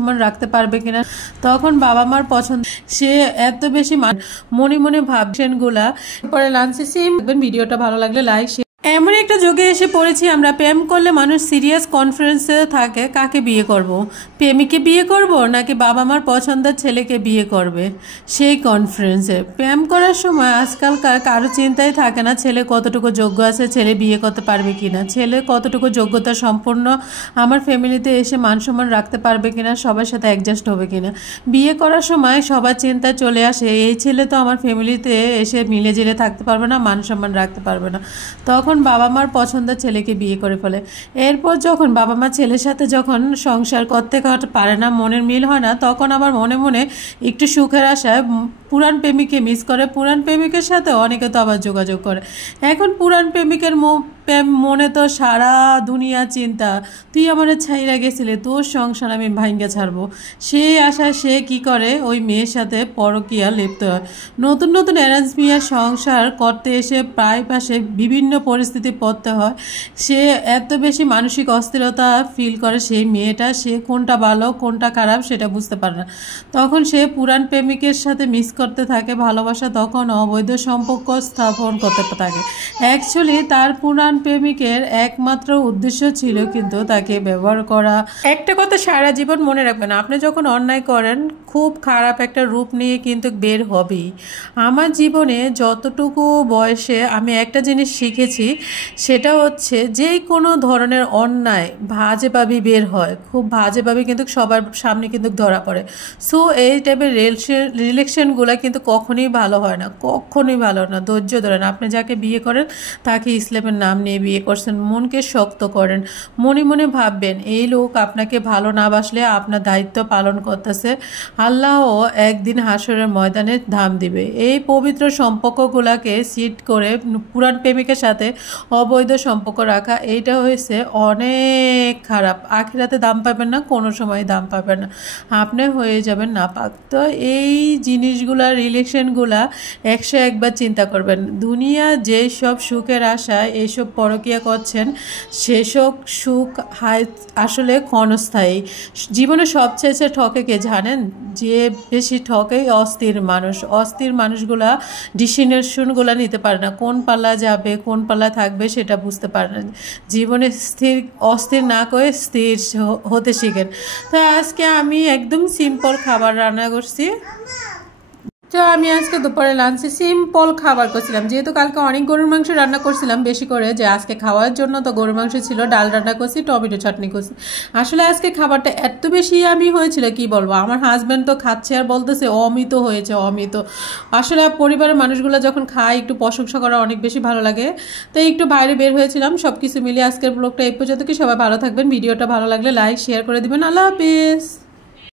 সম্মান রাখতে পারবে কিনা। তখন বাবা মার পছন্দ সে এত বেশি মনে মনে ভাবছেন গুলা। পরে লাঞ্চে সেম ভিডিওটা ভালো লাগলে লাইক শেয়ার। এমন একটা যুগে এসে পড়েছি আমরা, প্রেম করলে মানুষ সিরিয়াস কনফারেন্সে থাকে কাকে বিয়ে করব, প্রেমিকে বিয়ে করব নাকি বাবা মার পছন্দের ছেলেকে বিয়ে করবে। সেই কনফারেন্সে প্রেম করার সময় আজকালকার কারো চিন্তাই থাকে না ছেলে কতটুকু যোগ্য আছে, ছেলে বিয়ে করতে পারবে কিনা, ছেলে কতটুকু যোগ্যতা সম্পন্ন আমার ফ্যামিলিতে এসে মান সম্মান রাখতে পারবে কিনা, সবার সাথে অ্যাডজাস্ট হবে কিনা। বিয়ে করার সময় সবার চিন্তা চলে আসে এই ছেলে তো আমার ফ্যামিলিতে এসে মিলে জিলে থাকতে পারবে না, মান সম্মান রাখতে পারবে না। তখন বাবা মার পছন্দের ছেলেকে বিয়ে করে ফেলে। এরপর যখন বাবা মা ছেলের সাথে যখন সংসার করতে পারে না, মনের মিল হয় না, তখন আবার মনে মনে একটু সুখের আশায় পুরান প্রেমিককে মিস করে, পুরান প্রেমিকের সাথে অনেকে তো আবার যোগাযোগ করে। এখন পুরান প্রেমিকের মনে তো সারা দুনিয়া চিন্তা, তুই আমার ছাইরা গেছিলে, তোর সংসার আমি ভাঙ্গা ছাড়বো। সেই আশায় সে কি করে, ওই মেয়ের সাথে পরকীয়া লিপ্ত হয়। নতুন নতুন অ্যারেঞ্জ বিয়ের সংসার করতে এসে প্রায় পাশে বিভিন্ন পরিস্থিতি পড়তে হয়। সে এত বেশি মানসিক অস্থিরতা ফিল করে সেই মেয়েটা, সে কোনটা ভালো কোনটা খারাপ সেটা বুঝতে পারে না। তখন সে পুরান প্রেমিকের সাথে মিস করতে থাকে ভালোবাসা, তখন অবৈধ সম্পর্ক স্থাপন করতে থাকে। অ্যাকচুয়ালি তার পুরান প্রেমিকের একমাত্র উদ্দেশ্য ছিল কিন্তু তাকে ব্যবহার করা। একটা কথা সারা জীবন মনে রাখবেন, আপনি যখন অন্যায় করেন খুব খারাপ একটা রূপ নিয়ে কিন্তু বের হবেই। আমার জীবনে যতটুকু বয়সে আমি একটা জিনিস শিখেছি, সেটা হচ্ছে যে কোনো ধরনের অন্যায় বাজেভাবে বের হয়, খুব বাজেভাবে কিন্তু সবার সামনে কিন্তু ধরা পড়ে। সো এই টাইপের রিলেশনগুলো কিন্তু কখনোই ভালো হয় না, কখনোই ভালো না। ধৈর্য ধরেন, আপনি যাকে বিয়ে করেন তাকে ইসলামের নাম নিয়ে বিয়ে করছেন, মনকে শক্ত করেন, মনে মনে ভাববেন এই লোক আপনাকে ভালো না বাসলে আপনার দায়িত্ব পালন করতেছে, আল্লাহও একদিন হাসরের ময়দানে ধাম দিবে। এই পবিত্র সম্পর্কগুলোকে সিট করে পুরান প্রেমিকের সাথে অবৈধ সম্পর্ক রাখা, এইটা হয়েছে অনেক খারাপ। আখিরাতে দাম পাবেন না, কোনো সময় দাম পাবেন না, আপনি হয়ে যাবেন নাপাক। তো এই জিনিসগুলা রিলেশনগুলা 101 বার চিন্তা করবেন। দুনিয়া যেই সব সুখের আশায় এইসব পরকীয়া করছেন, সেসব সুখ আসলে ক্ষণস্থায়ী। জীবনে সবচেয়ে ঠকে কে জানেন? যে বেশি ঠকে অস্থির মানুষ। অস্থির মানুষগুলা ডিসিশনগুলো নিতে পারে না, কোন পাল্লা যাবে কোন পাল্লা থাকবে সেটা বুঝতে পারে না। জীবনে অস্থির না করে স্থির হতে শিখেন। তো আজকে আমি একদম সিম্পল খাবার রান্না করছি। তো আমি আজকে দুপুরে লাঞ্চে সিম্পল খাবার করছিলাম, যেহেতু কালকে অনেক গরুর মাংস রান্না করছিলাম বেশি করে, যে আজকে খাওয়ার জন্য তো গরুর মাংস ছিল, ডাল রান্না করছি, টমেটো চাটনি করছি। আসলে আজকে খাবারটা এত বেশি আমি হয়েছিল কি বলবো, আমার হাজব্যান্ড তো খাচ্ছে আর বলতেছে অমিত হয়েছে, অমিত। আসলে পরিবারের মানুষগুলো যখন খায় একটু প্রশংসা করা অনেক বেশি ভালো লাগে। তো একটু বাইরে বের হয়েছিলাম, সব কিছু মিলিয়ে আজকের ব্লগটা এই পর্যন্ত। কি সবাই ভালো থাকবেন, ভিডিওটা ভালো লাগলে লাইক শেয়ার করে দিবেন। আল্লাহ হাফিজ।